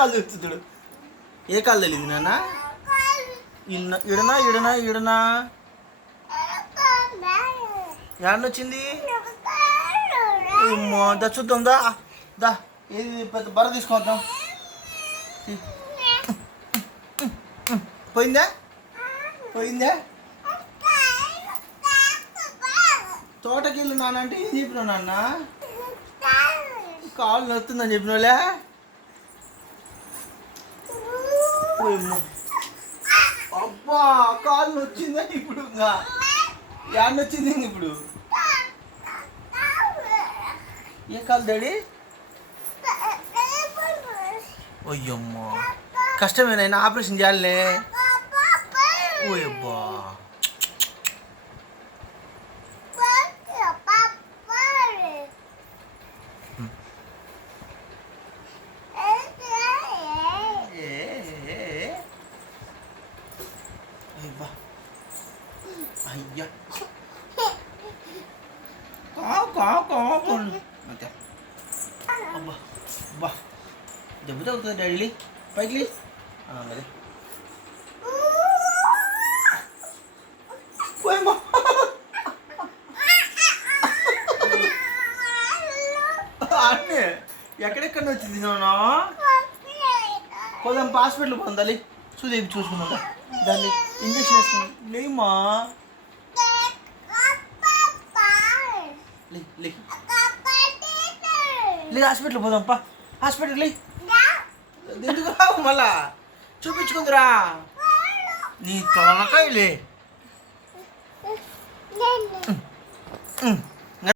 కాలు చూడు, ఏ కాలు తెలియదు నాన్న. ఇడనా ఇడనా ఇడనా ఏడనొచ్చింది. దా చూద్దాం, దా దా ఏది పెద్ద బర్ర తీసుకొద్దాం. పోయిందా పోయిందా? తోటకి వెళ్ళు నాన్న అంటే ఏం చెప్పినావు నాన్న? కాలు నొత్తుందని చెప్పినోలే. అబ్బా కాలు నొచ్చిందా ఇప్పుడు? ఏడనొచ్చింది ఇప్పుడు? ఏ కాలు డాడీ? అయ్యమ్మా కష్టమేనైనా ఆపరేషన్ చేయాలే. ఓయబ్బా అయ్యా అంతే. అబ్బా అబ్బా దెబ్బ తగ్గుతుంది డాడీ. పైకి మరి అన్నీ ఎక్కడెక్కడ వచ్చింది నాన్న? పోదాం హాస్పిటల్ పొందాలి. చూదేవి చూసుకున్నా దాన్ని ఇంజక్షన్ వేసుకున్నాం. లేమ్మా లేదు హాస్పిటల్ పోదాం పా. హాస్పిటల్ ఎందుకు రావు మళ్ళా? చూపించుకుందిరా నీ తొలకాయలే.